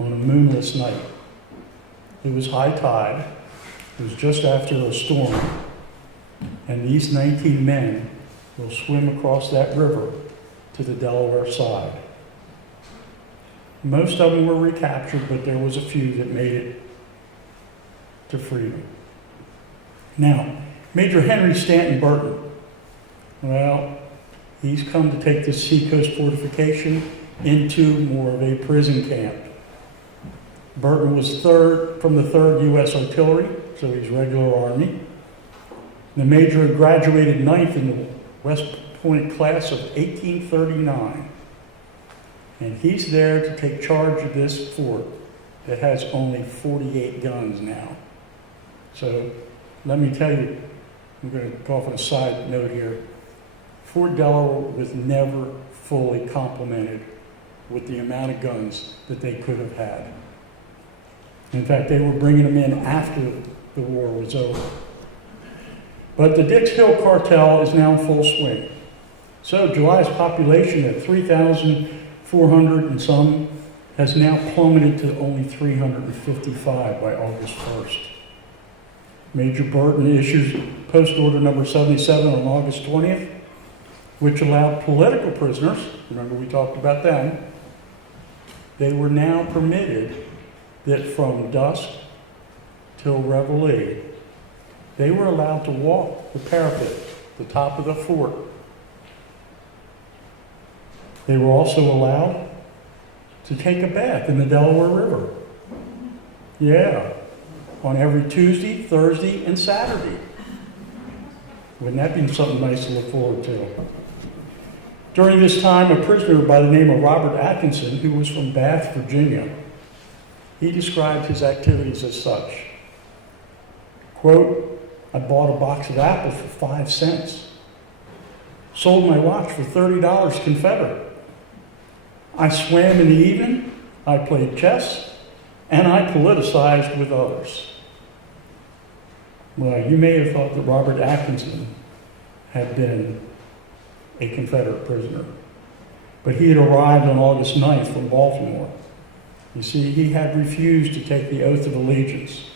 on a moonless night. It was high tide. It was just after a storm. And these 19 men will swim across that river to the Delaware side. Most of them were recaptured, but there was a few that made it to freedom. Now, Major Henry Stanton Burton, well, he's come to take this seacoast fortification into more of a prison camp. Burton was from the 3rd U.S. Artillery, so he's regular Army. The major had graduated 9th in the West Point class of 1839. And he's there to take charge of this fort that has only 48 guns now. So let me tell you, I'm going to go off on a side note here. Fort Delaware was never fully complemented with the amount of guns that they could have had. In fact, they were bringing them in after the war was over. But the Dix Hill Cartel is now in full swing. So July's population at 3,400 and some has now plummeted to only 355 by August 1st. Major Burton issues Post Order number 77 on August 20th, which allowed political prisoners, remember we talked about them, they were now permitted that from dusk till Reveille, they were allowed to walk the parapet, the top of the fort. They were also allowed to take a bath in the Delaware River. Yeah, on every Tuesday, Thursday, and Saturday. Wouldn't that be something nice to look forward to? During this time, a prisoner by the name of Robert Atkinson, who was from Bath, Virginia, he described his activities as such. Quote, I bought a box of apples for 5 cents. Sold my watch for $30 Confederate. I swam in the evening, I played chess, and I politicized with others. Well, you may have thought that Robert Atkinson had been a Confederate prisoner, but he had arrived on August 9th from Baltimore. You see, he had refused to take the oath of allegiance,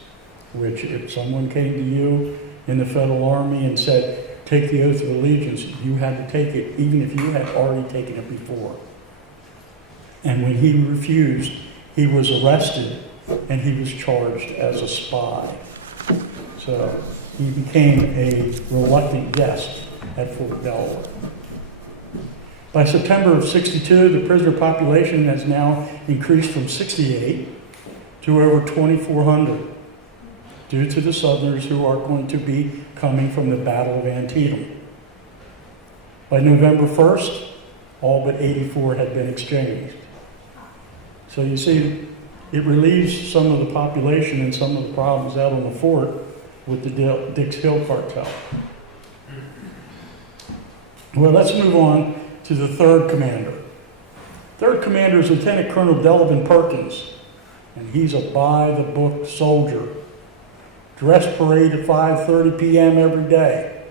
which if someone came to you in the Federal Army and said, take the oath of allegiance, you had to take it, even if you had already taken it before. And when he refused, he was arrested and he was charged as a spy. So he became a reluctant guest at Fort Delaware. By September of '62, the prisoner population has now increased from 68 to over 2,400 due to the Southerners who are going to be coming from the Battle of Antietam. By November 1st, all but 84 had been exchanged. So you see, it relieves some of the population and some of the problems out on the fort with the Dix Hill Cartel. Well, let's move on to the third commander. Third commander is Lieutenant Colonel Delvin Perkins, and he's a by-the-book soldier. Dress parade at 5:30 p.m. every day.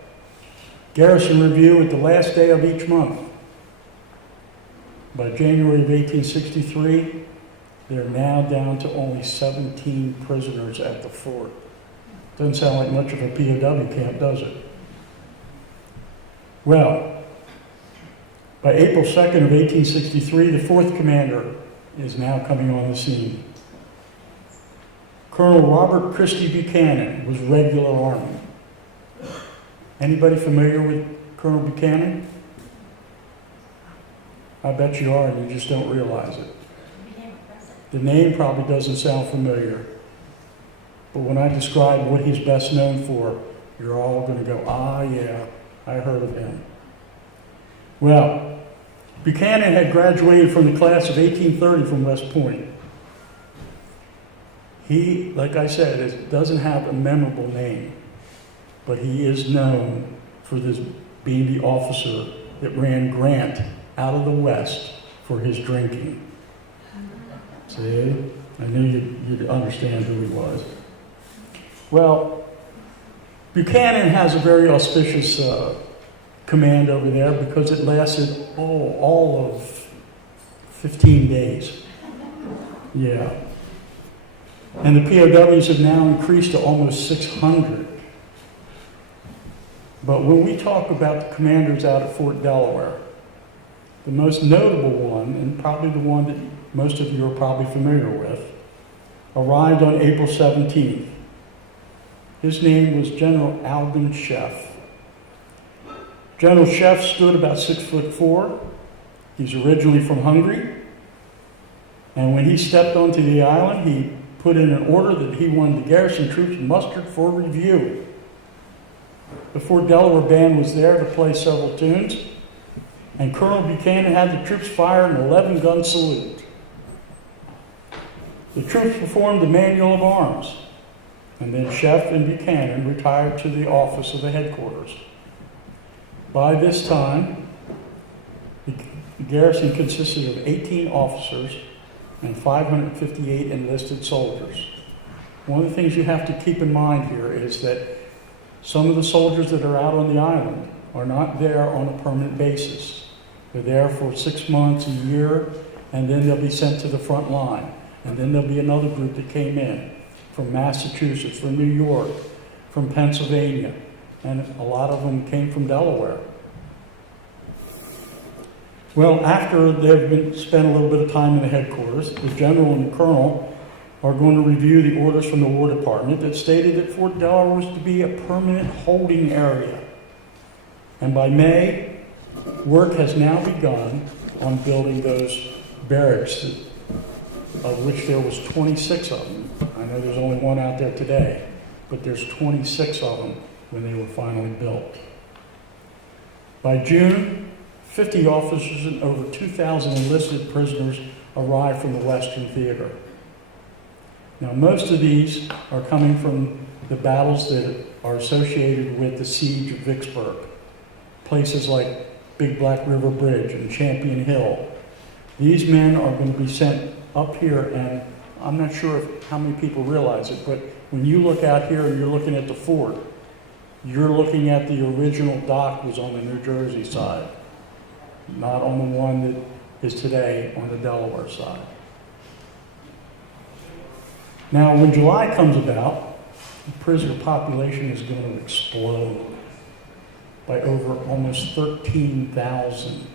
Garrison review at the last day of each month. By January of 1863, they're now down to only 17 prisoners at the fort. Doesn't sound like much of a POW camp, does it? Well, by April 2nd of 1863, the fourth commander is now coming on the scene. Colonel Robert Christie Buchanan was regular Army. Anybody familiar with Colonel Buchanan? I bet you are, and you just don't realize it. The name probably doesn't sound familiar, but when I describe what he's best known for, you're all going to go, ah, yeah, I heard of him. Well, Buchanan had graduated from the class of 1830 from West Point. He, like I said, doesn't have a memorable name, but he is known for this being the officer that ran Grant out of the West for his drinking. See? I knew you'd understand who he was. Well, Buchanan has a very auspicious command over there because it lasted all of 15 days. Yeah. And the POWs have now increased to almost 600. But when we talk about the commanders out at Fort Delaware, the most notable one, and probably the one that most of you are probably familiar with, arrived on April 17th. His name was General Alvin Chef. General Chef stood about 6'4". He's originally from Hungary. And when he stepped onto the island, he put in an order that he wanted the garrison troops mustered for review. The Fort Delaware band was there to play several tunes, and Colonel Buchanan had the troops fire an 11-gun salute. The troops performed the manual of arms, and then Chef and Buchanan retired to the office of the headquarters. By this time, the garrison consisted of 18 officers and 558 enlisted soldiers. One of the things you have to keep in mind here is that some of the soldiers that are out on the island are not there on a permanent basis. They're there for 6 months, a year, and then they'll be sent to the front line. And then there'll be another group that came in from Massachusetts, from New York, from Pennsylvania, and a lot of them came from Delaware. Well, after they've spent a little bit of time in the headquarters, the general and the colonel are going to review the orders from the War Department that stated that Fort Delaware was to be a permanent holding area. And by May, work has now begun on building those barracks, of which there was 26 of them. I know there's only one out there today, but there's 26 of them when they were finally built. By June, 50 officers and over 2,000 enlisted prisoners arrived from the Western Theater. Now, most of these are coming from the battles that are associated with the siege of Vicksburg. Places like Big Black River Bridge and Champion Hill. These men are going to be sent up here, and I'm not sure how many people realize it, but when you look out here and you're looking at the fort, you're looking at the original dock was on the New Jersey side, not on the one that is today on the Delaware side. Now, when July comes about, the prisoner population is going to explode by over almost 13,000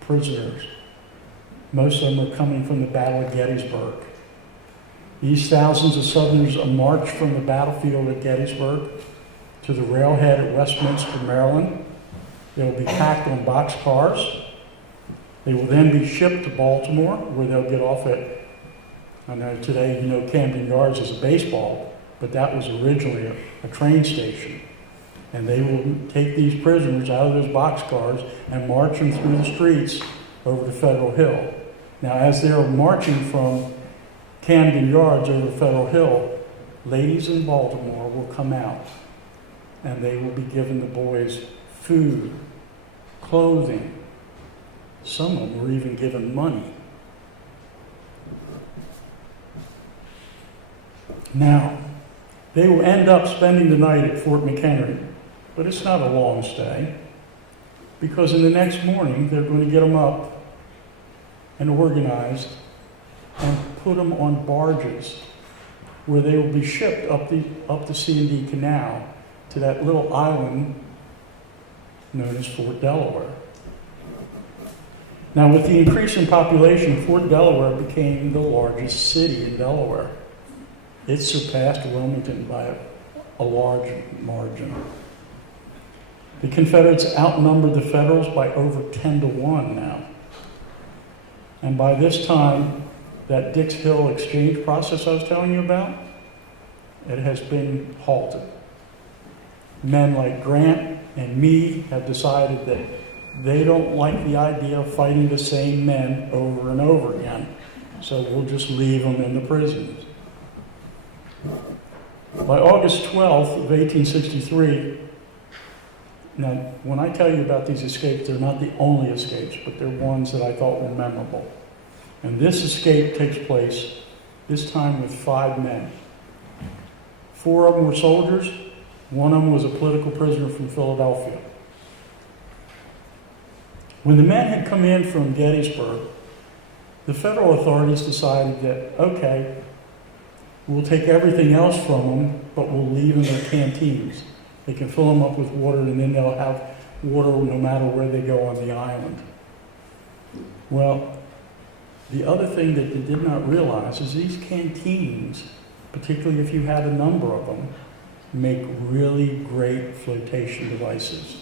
prisoners. Most of them are coming from the Battle of Gettysburg. These thousands of Southerners are marched from the battlefield at Gettysburg to the railhead at Westminster, Maryland. They will be packed on boxcars. They will then be shipped to Baltimore, where they'll get off at, I know today you know Camden Yards is a baseball, but that was originally a train station. And they will take these prisoners out of those boxcars and march them through the streets over to Federal Hill. Now, as they're marching from Camden Yards over to Federal Hill, ladies in Baltimore will come out, and they will be giving the boys food, clothing. Some of them were even given money. Now, they will end up spending the night at Fort McHenry, but it's not a long stay, because in the next morning, they're going to get them up and organized and put them on barges where they will be shipped up the C&D Canal to that little island known as Fort Delaware. Now, with the increase in population, Fort Delaware became the largest city in Delaware. It surpassed Wilmington by a large margin. The Confederates outnumbered the Federals by over 10-1 now. And by this time, that Dix Hill exchange process I was telling you about, it has been halted. Men like Grant and Meade have decided that they don't like the idea of fighting the same men over and over again, so we'll just leave them in the prisons. By August 12th of 1863, now when I tell you about these escapes, they're not the only escapes, but they're ones that I thought were memorable. And this escape takes place, this time with 5 men. 4 of them were soldiers, 1 of them was a political prisoner from Philadelphia. When the men had come in from Gettysburg, the federal authorities decided that, okay, we'll take everything else from them, but we'll leave them their canteens. They can fill them up with water, and then they'll have water no matter where they go on the island. Well, the other thing that they did not realize is these canteens, particularly if you had a number of them, make really great flotation devices.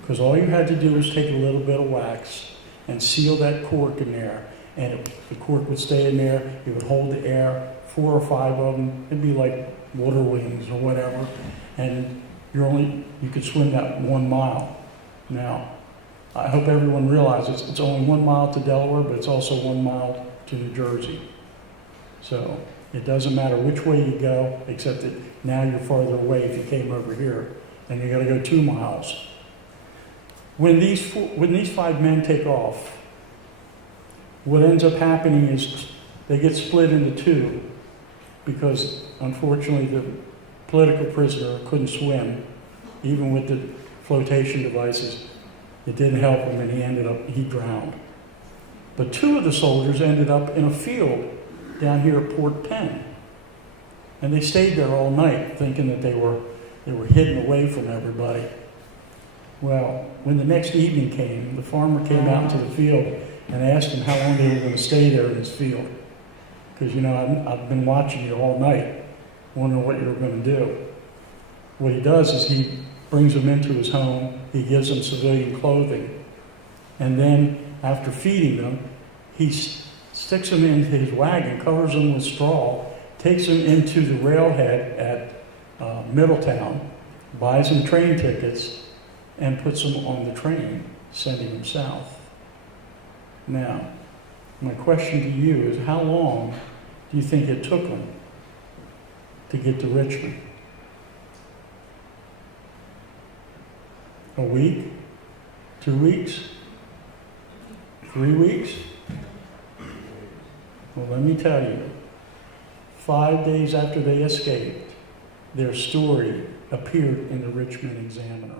Because all you had to do was take a little bit of wax and seal that cork in there, and the cork would stay in there, it would hold the air, 4 or 5 of them, it'd be like water wings or whatever, and you could swim that 1 mile. Now, I hope everyone realizes it's only 1 mile to Delaware, but it's also 1 mile to New Jersey. So it doesn't matter which way you go, except that now you're farther away if you came over here, and you got to go 2 miles. When these 5 men take off, what ends up happening is they get split into 2, because unfortunately the political prisoner couldn't swim, even with the flotation devices. It didn't help him, and he drowned. But 2 of the soldiers ended up in a field down here at Port Penn. And they stayed there all night, thinking that they were hidden away from everybody. Well, when the next evening came, the farmer came out into the field and asked him how long they were going to stay there in this field. Because, I've been watching you all night, wondering what you were going to do. What he does is he brings them into his home, he gives them civilian clothing, and then after feeding them, he sticks them into his wagon, covers them with straw, takes them into the railhead at Middletown, buys them train tickets, and puts them on the train, sending them south. Now, my question to you is, how long do you think it took them to get to Richmond? A week? 2 weeks? 3 weeks? Well, let me tell you, 5 days after they escaped, their story appeared in the Richmond Examiner.